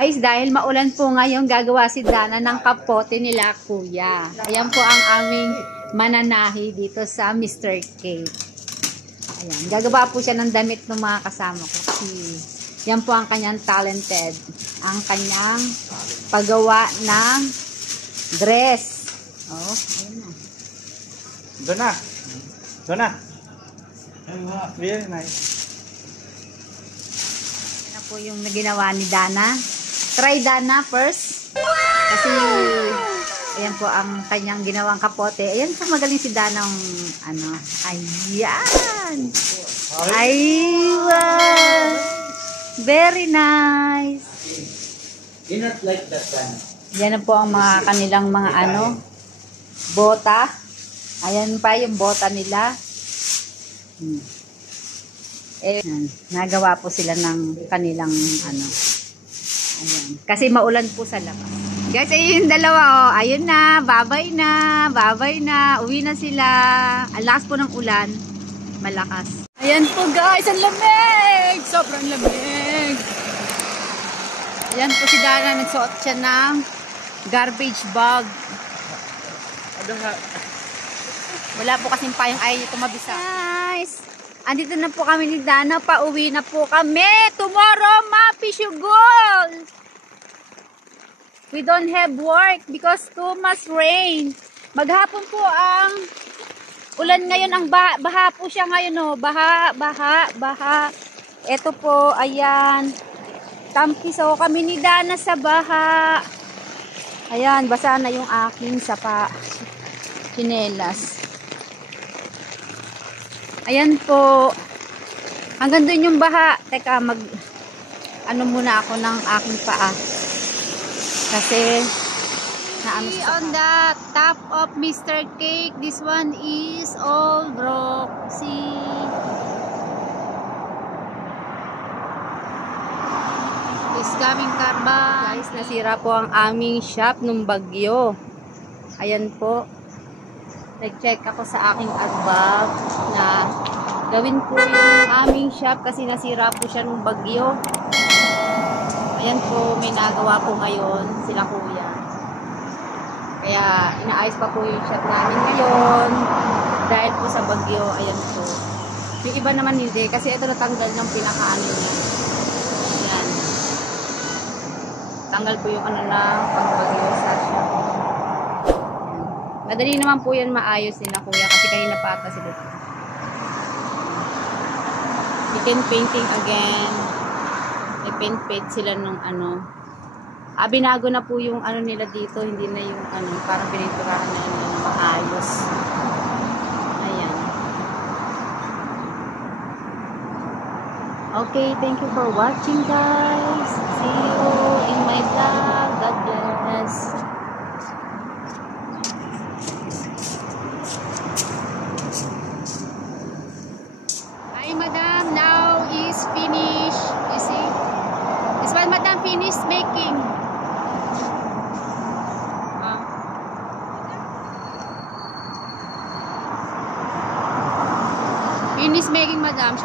Guys, dahil maulan po ngayon, gagawa si Dana ng kapote nila kuya. Ayan po ang aming mananahi dito sa Mr. K. Ayan, gagawa po siya ng damit ng mga kasama ko. Yan po ang kanyang talented. Ang kanyang paggawa ng dress. Oh, ayun na. Dona. Dona. Very nice. Yan na po yung ginawa ni Dana. Try Dana first. Kasi ayan po ang kanyang ginawang kapote. Ayan po magaling si Dana ng ano. Ayan. Ayun. Very nice. You not like that one. Yan na po ang mga kanilang mga ano. Bota. Ayan pa yung bota nila. Ayan. Nagawa po sila ng kanilang ano. Ayan. Kasi maulan po sa labas. Guys, ayun yung dalawa oh. Ayun na, babay na, babay na. Uwi na sila. Ang lakas po ng ulan. Malakas. Ayan po guys, ang lamig! Sobrang lamig. Ayan po si Dana, nagsuot siya ng garbage bag. Wala po kasing payong ay tumabisa. Guys, andito na po kami ni Dana. Pauwi na po kami. Tomorrow, Mapishugol! We don't have work because too much rain. Maghapon po ang ulan ngayon. Ang baha po siya ngayon. Oh. Baha. Ito po, ayan. Tampiso kami ni Dana sa baha. Ayan, basa na yung aking sapa. Chinelas. Ayan po. Hanggang dun yung baha. Teka, ano muna ako ng aking paa. Kasi on the top of Mr. Cake, this one is all broke. See? It's coming karba. Guys, nasira po ang aming shop nung bagyo. Ayan po. Nag-check ako sa aking adbag na gawin po yung aming shop kasi nasira po siya nung bagyo. Ayan po, may nagawa po ngayon sila kuya. Kaya inaayos pa po yung shop namin ngayon dahil po sa bagyo. Ayan po. Yung iba naman hindi kasi ito natanggal ng pinakaano niya. Ayan. Tanggal po yung ano na pagbagyo sa shop. Madali naman po yan maayos nila kuya kasi kanina pata sila. You can painting again. I-paint sila nung ano. Binago na po yung ano nila dito. Hindi na yung ano, parang pininturahan na yun na maayos. Ayan. Okay, thank you for watching guys. See you in my vlog. God bless. Hi madam, now is finished. You see? This one madam finished making. Finish making madam.